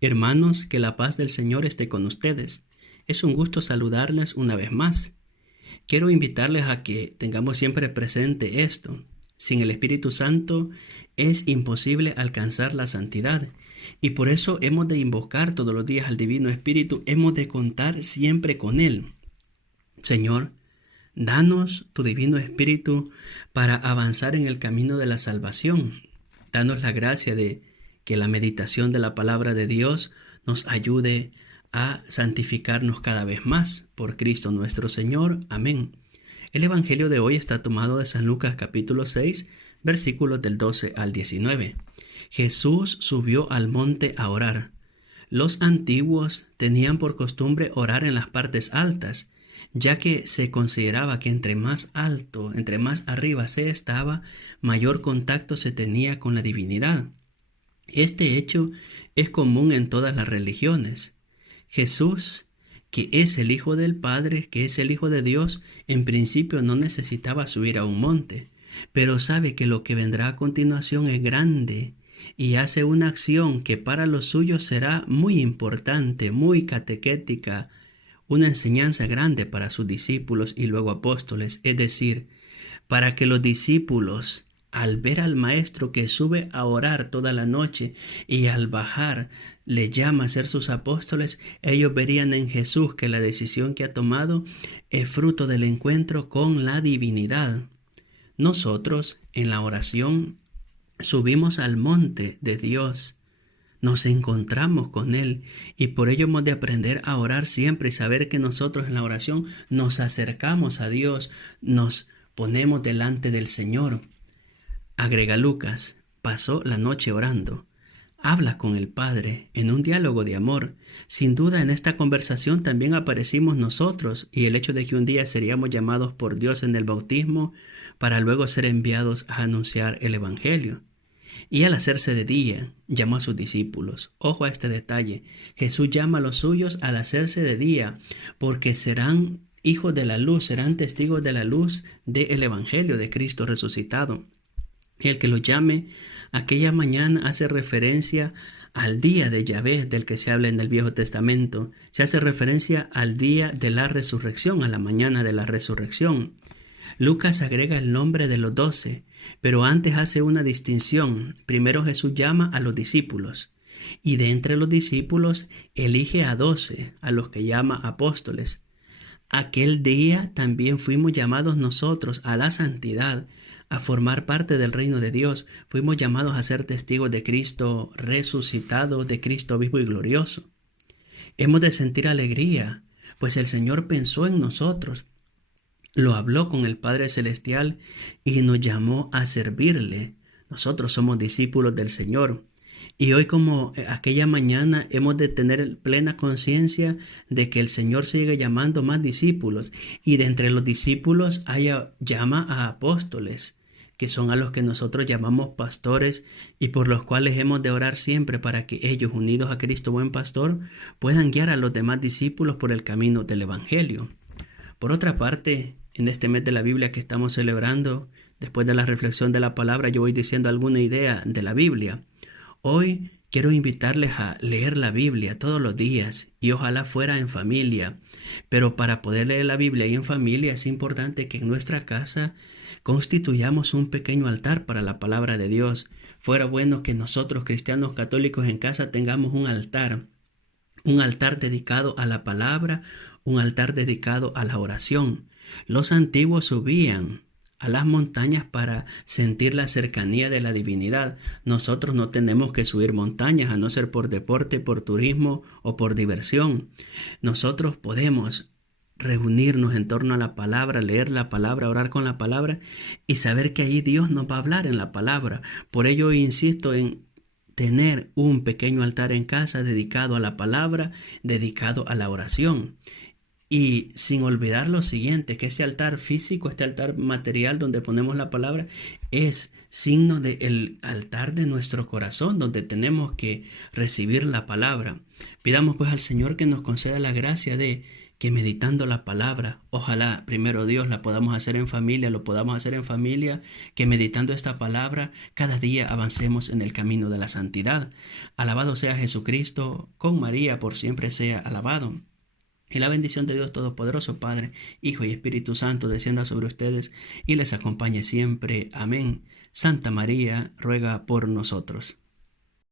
Hermanos, que la paz del Señor esté con ustedes. Es un gusto saludarles una vez más. Quiero invitarles a que tengamos siempre presente esto. Sin el Espíritu Santo es imposible alcanzar la santidad. Y por eso hemos de invocar todos los días al Divino Espíritu. Hemos de contar siempre con Él. Señor, danos tu Divino Espíritu para avanzar en el camino de la salvación. Danos la gracia de que la meditación de la palabra de Dios nos ayude a santificarnos cada vez más. Por Cristo nuestro Señor. Amén. El Evangelio de hoy está tomado de San Lucas capítulo 6, versículos del 12 al 19. Jesús subió al monte a orar. Los antiguos tenían por costumbre orar en las partes altas, ya que se consideraba que entre más alto, entre más arriba se estaba, mayor contacto se tenía con la divinidad. Este hecho es común en todas las religiones. Jesús, que es el Hijo del Padre, que es el Hijo de Dios, en principio no necesitaba subir a un monte, pero sabe que lo que vendrá a continuación es grande y hace una acción que para los suyos será muy importante, muy catequética, una enseñanza grande para sus discípulos y luego apóstoles, es decir, para que los discípulos, al ver al Maestro que sube a orar toda la noche y al bajar le llama a ser sus apóstoles, ellos verían en Jesús que la decisión que ha tomado es fruto del encuentro con la divinidad. Nosotros, en la oración, subimos al monte de Dios. Nos encontramos con Él y por ello hemos de aprender a orar siempre y saber que nosotros en la oración nos acercamos a Dios, nos ponemos delante del Señor. Agrega Lucas, pasó la noche orando. Habla con el Padre en un diálogo de amor. Sin duda en esta conversación también aparecimos nosotros y el hecho de que un día seríamos llamados por Dios en el bautismo para luego ser enviados a anunciar el Evangelio. Y al hacerse de día, llamó a sus discípulos. Ojo a este detalle. Jesús llama a los suyos al hacerse de día, porque serán hijos de la luz, serán testigos de la luz del Evangelio de Cristo resucitado. El que los llame aquella mañana hace referencia al día de Yahvé del que se habla en el Viejo Testamento. Se hace referencia al día de la resurrección, a la mañana de la resurrección. Lucas agrega el nombre de los 12, pero antes hace una distinción. Primero Jesús llama a los discípulos y de entre los discípulos elige a 12, a los que llama apóstoles. Aquel día también fuimos llamados nosotros a la santidad, a formar parte del reino de Dios. Fuimos llamados a ser testigos de Cristo resucitado, de Cristo vivo y glorioso. Hemos de sentir alegría, pues el Señor pensó en nosotros. Lo habló con el Padre Celestial y nos llamó a servirle. Nosotros somos discípulos del Señor. Y hoy, como aquella mañana, hemos de tener plena conciencia de que el Señor sigue llamando más discípulos. Y de entre los discípulos llama a apóstoles, que son a los que nosotros llamamos pastores y por los cuales hemos de orar siempre para que ellos, unidos a Cristo buen pastor, puedan guiar a los demás discípulos por el camino del Evangelio. Por otra parte, en este mes de la Biblia que estamos celebrando, después de la reflexión de la palabra, yo voy diciendo alguna idea de la Biblia. Hoy quiero invitarles a leer la Biblia todos los días y ojalá fuera en familia. Pero para poder leer la Biblia y en familia es importante que en nuestra casa constituyamos un pequeño altar para la palabra de Dios. Fuera bueno que nosotros, cristianos católicos en casa, tengamos un altar dedicado a la palabra, un altar dedicado a la oración. Los antiguos subían a las montañas para sentir la cercanía de la divinidad. Nosotros no tenemos que subir montañas, a no ser por deporte, por turismo o por diversión. Nosotros podemos reunirnos en torno a la palabra, leer la palabra, orar con la palabra y saber que ahí Dios nos va a hablar en la palabra. Por ello insisto en tener un pequeño altar en casa dedicado a la palabra, dedicado a la oración. Y sin olvidar lo siguiente, que este altar físico, este altar material donde ponemos la palabra, es signo del altar de nuestro corazón, donde tenemos que recibir la palabra. Pidamos pues al Señor que nos conceda la gracia de que meditando la palabra, ojalá primero Dios la podamos hacer en familia, lo podamos hacer en familia, que meditando esta palabra cada día avancemos en el camino de la santidad. Alabado sea Jesucristo, con María por siempre sea alabado. Y la bendición de Dios Todopoderoso, Padre, Hijo y Espíritu Santo, descienda sobre ustedes y les acompañe siempre. Amén. Santa María, ruega por nosotros.